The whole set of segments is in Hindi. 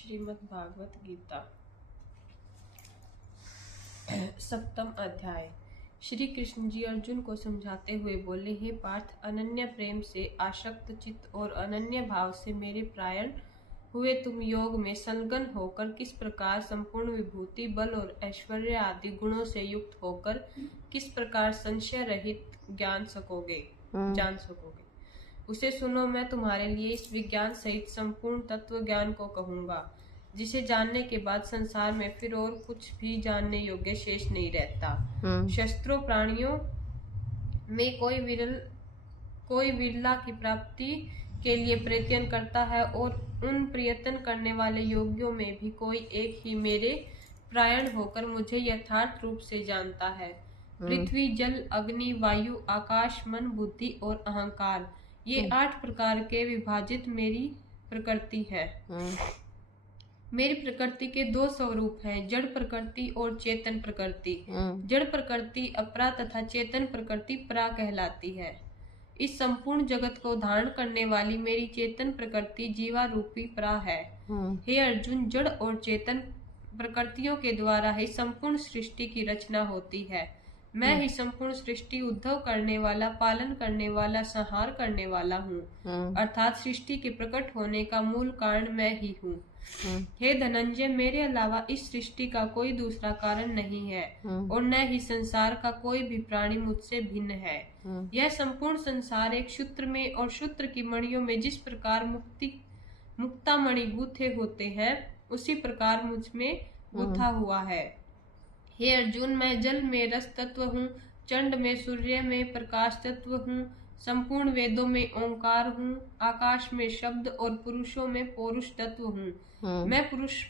श्रीमद् भागवत गीता सप्तम अध्याय। श्री कृष्ण जी अर्जुन को समझाते हुए बोले, हे पार्थ, अनन्य प्रेम से आसक्त चित्त और अनन्य भाव से मेरे प्रायण हुए तुम योग में संलग्न होकर किस प्रकार संपूर्ण विभूति, बल और ऐश्वर्य आदि गुणों से युक्त होकर किस प्रकार संशय रहित जान सकोगे उसे सुनो। मैं तुम्हारे लिए इस विज्ञान सहित संपूर्ण तत्व ज्ञान को कहूंगा, जिसे जानने के बाद संसार में फिर और कुछ भी जानने योग्य शेष नहीं रहता। शस्त्रों प्राणियों में कोई विरला की प्राप्ति के लिए प्रयत्न करता है, और उन प्रयत्न करने वाले योगियों में भी कोई एक ही मेरे प्रायण होकर मुझे यथार्थ रूप से जानता है। पृथ्वी, जल, अग्नि, वायु, आकाश, मन, बुद्धि और अहंकार, ये 8 प्रकार के विभाजित मेरी प्रकृति है। मेरी प्रकृति के 2 स्वरूप हैं, जड़ प्रकृति और चेतन प्रकृति। जड़ प्रकृति अपरा तथा चेतन प्रकृति परा कहलाती है। इस संपूर्ण जगत को धारण करने वाली मेरी चेतन प्रकृति जीवा रूपी परा है। हे अर्जुन, जड़ और चेतन प्रकृतियों के द्वारा ही संपूर्ण सृष्टि की रचना होती है। मैं ही संपूर्ण सृष्टि उद्धव करने वाला, पालन करने वाला, संहार करने वाला हूँ। अर्थात सृष्टि के प्रकट होने का मूल कारण मैं ही हूँ। हे धनंजय, मेरे अलावा इस सृष्टि का कोई दूसरा कारण नहीं है, और न ही संसार का कोई भी प्राणी मुझसे भिन्न है। यह संपूर्ण संसार एक सूत्र में और सूत्र की मणियों में जिस प्रकार मुक्तामणि गूथे होते हैं, उसी प्रकार मुझ में गूथा हुआ है। हे अर्जुन, मैं जल में रस तत्व हूँ, चंड में सूर्य में प्रकाश तत्व हूँ, संपूर्ण वेदों में ओंकार हूँ, आकाश में शब्द और पुरुषों में पौरुष तत्व हूँ। मैं पुरुष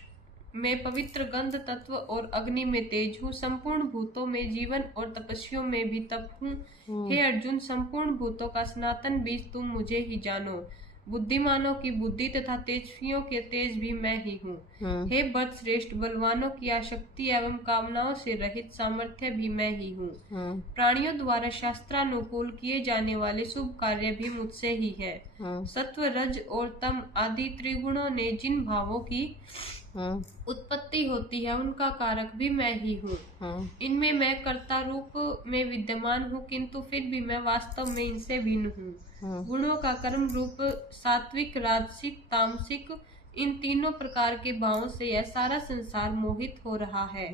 में पवित्र गंध तत्व और अग्नि में तेज हूँ, संपूर्ण भूतों में जीवन और तपस्वियों में भी तप हूँ। हे अर्जुन, संपूर्ण भूतों का सनातन बीज तुम मुझे ही जानो। बुद्धिमानों की बुद्धि तथा तेजस्वियों के तेज भी मैं ही हूँ। हे बत श्रेष्ठ, बलवानों की आसक्ति एवं कामनाओं से रहित सामर्थ्य भी मैं ही हूँ। प्राणियों द्वारा शास्त्रानुकूल किए जाने वाले शुभ कार्य भी मुझसे ही है। सत्व, रज और तम आदि त्रिगुणों ने जिन भावों की उत्पत्ति होती है, उनका कारक भी मैं ही हूँ। इनमें मैं कर्ता रूप में विद्यमान हूँ, किंतु फिर भी मैं वास्तव में इनसे भिन्न हूँ। गुणों का कर्म रूप सात्विक, राजसिक, तामसिक, इन तीनों प्रकार के भावों से यह सारा संसार मोहित हो रहा है।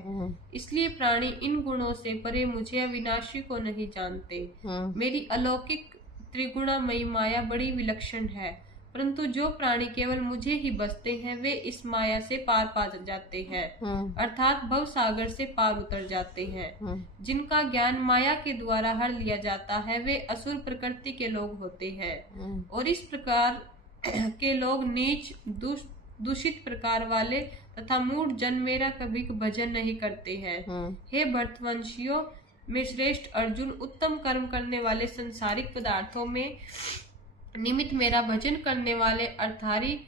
इसलिए प्राणी इन गुणों से परे मुझे अविनाशी को नहीं जानते। मेरी अलौकिक त्रिगुणामयी माया बड़ी विलक्षण है, परंतु जो प्राणी केवल मुझे ही बसते हैं, वे इस माया से पार पा जाते हैं, अर्थात भव सागर से पार उतर जाते हैं। जिनका ज्ञान माया के द्वारा हर लिया जाता है, वे असुर प्रकृति के लोग होते हैं। और इस प्रकार के लोग नीच, दूषित प्रकार वाले तथा मूढ़ जन मेरा कभी भजन नहीं करते हैं। हे भरतवंशियों में श्रेष्ठ अर्जुन, उत्तम कर्म करने वाले संसारिक पदार्थों में निमित्त मेरा भजन करने वाले अर्थारी,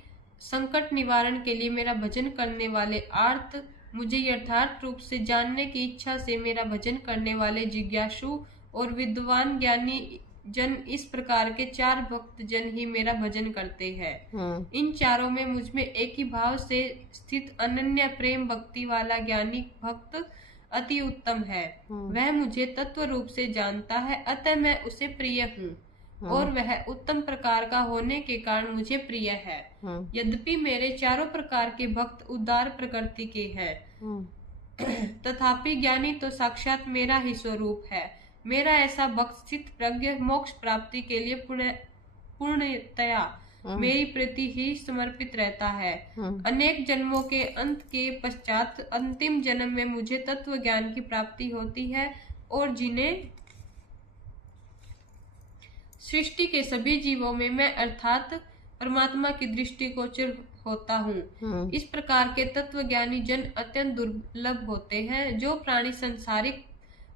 संकट निवारण के लिए मेरा भजन करने वाले आर्त, मुझे यथार्थ रूप से जानने की इच्छा से मेरा भजन करने वाले जिज्ञासु, और विद्वान ज्ञानी जन, इस प्रकार के 4 भक्त जन ही मेरा भजन करते हैं। इन चारों में मुझ में एक ही भाव से स्थित अनन्य प्रेम भक्ति वाला ज्ञानी भक्त अति उत्तम है। वह मुझे तत्व रूप से जानता है, अतः मैं उसे प्रिय हूँ, और वह उत्तम प्रकार का होने के कारण मुझे प्रिय है। यद्यपि मेरे चारों प्रकार के भक्त उदार प्रकृति के हैं, तथापि ज्ञानी तो साक्षात मेरा ही स्वरूप है। मेरा ऐसा भक्त स्थित प्रज्ञ मोक्ष प्राप्ति के लिए पूर्णतया मेरी प्रति ही समर्पित रहता है। अनेक जन्मों के अंत के पश्चात अंतिम जन्म में मुझे तत्व ज्ञान की प्राप्ति होती है, और जिन्हें सृष्टि के सभी जीवों में मैं अर्थात परमात्मा की दृष्टि गोचर होता हूँ। इस प्रकार के तत्व ज्ञानी जन अत्यंत दुर्लभ होते हैं। जो प्राणी संसारिक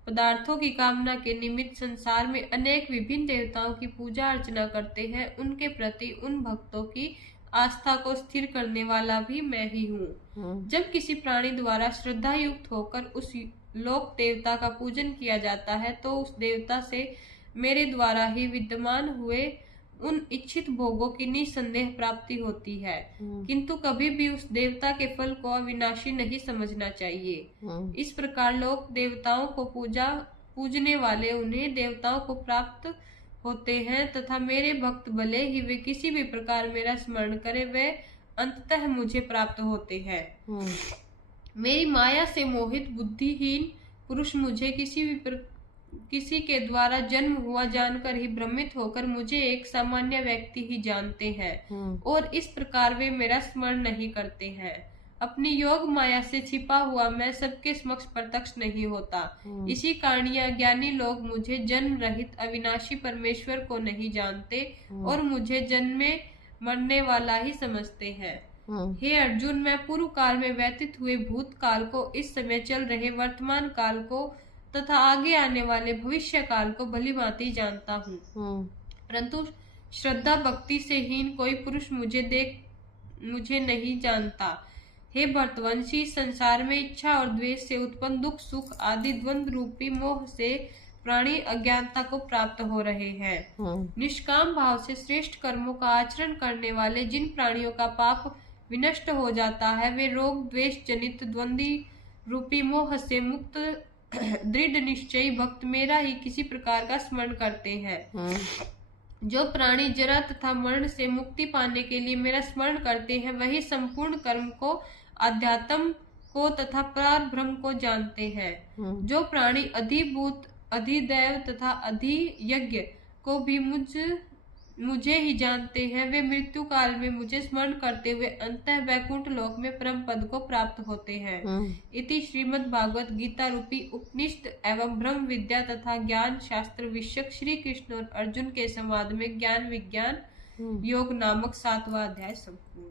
पदार्थों की कामना के निमित्त संसार में अनेक विभिन्न देवताओं की पूजा अर्चना करते हैं, उनके प्रति उन भक्तों की आस्था को स्थिर करने वाला भी मैं ही हूँ। जब किसी प्राणी द्वारा श्रद्धा युक्त होकर उस लोक देवता का पूजन किया जाता है, तो उस देवता से मेरे द्वारा ही विद्यमान हुए उन इच्छित भोगों की निसंदेह प्राप्ति होती है, किंतु कभी भी उस देवता के फल को अविनाशी नहीं समझना चाहिए। इस प्रकार लोग देवताओं को पूजने वाले उन्हें देवताओं को प्राप्त होते हैं, तथा मेरे भक्त भले ही वे किसी भी प्रकार मेरा स्मरण करे, वे अंततः मुझे प्राप्त होते हैं। मेरी माया से मोहित बुद्धिहीन पुरुष मुझे किसी के द्वारा जन्म हुआ जानकर ही भ्रमित होकर मुझे एक सामान्य व्यक्ति ही जानते हैं, और इस प्रकार वे मेरा स्मरण नहीं करते हैं। अपनी योग माया से छिपा हुआ मैं सबके समक्ष प्रत्यक्ष नहीं होता। इसी कारण यह ज्ञानी लोग मुझे जन्म रहित अविनाशी परमेश्वर को नहीं जानते और मुझे जन्मे मरने वाला ही समझते हैं। हे अर्जुन, मैं पूर्व काल में व्यतीत हुए भूतकाल को, इस समय चल रहे वर्तमान काल को तथा आगे आने वाले भविष्य काल को भली भांति जानता हूँ, परंतु श्रद्धा भक्ति से हीन कोई पुरुष मुझे नहीं जानता। हे भरतवंशी, संसार में इच्छा और द्वेष से उत्पन्न दुख सुख आदि द्वंद्व रूपी मोह से प्राणी अज्ञानता को प्राप्त हो रहे हैं। निष्काम भाव से श्रेष्ठ कर्मों का आचरण करने वाले जिन प्राणियों का पाप विनष्ट हो जाता है, वे रोग द्वेष जनित द्वंद्वी रूपी मोह से मुक्त दृढ़ निश्चयी भक्त मेरा ही किसी प्रकार का स्मरण करते हैं। जो प्राणी जरा तथा मरण से मुक्ति पाने के लिए मेरा स्मरण करते हैं, वही संपूर्ण कर्म को, अध्यात्म को तथा पराब्रह्म को जानते हैं। जो प्राणी अधिभूत, अधिदैव तथा अधियज्ञ को भी मुझे ही जानते हैं, वे मृत्यु काल में मुझे स्मरण करते हुए अंतः वैकुंठ लोक में परम पद को प्राप्त होते हैं। इति श्रीमद् भागवत गीता रूपी उपनिषद एवं ब्रह्म विद्या तथा ज्ञान शास्त्र विषयक श्री कृष्ण और अर्जुन के संवाद में ज्ञान विज्ञान योग नामक 7वां अध्याय संपूर्ण।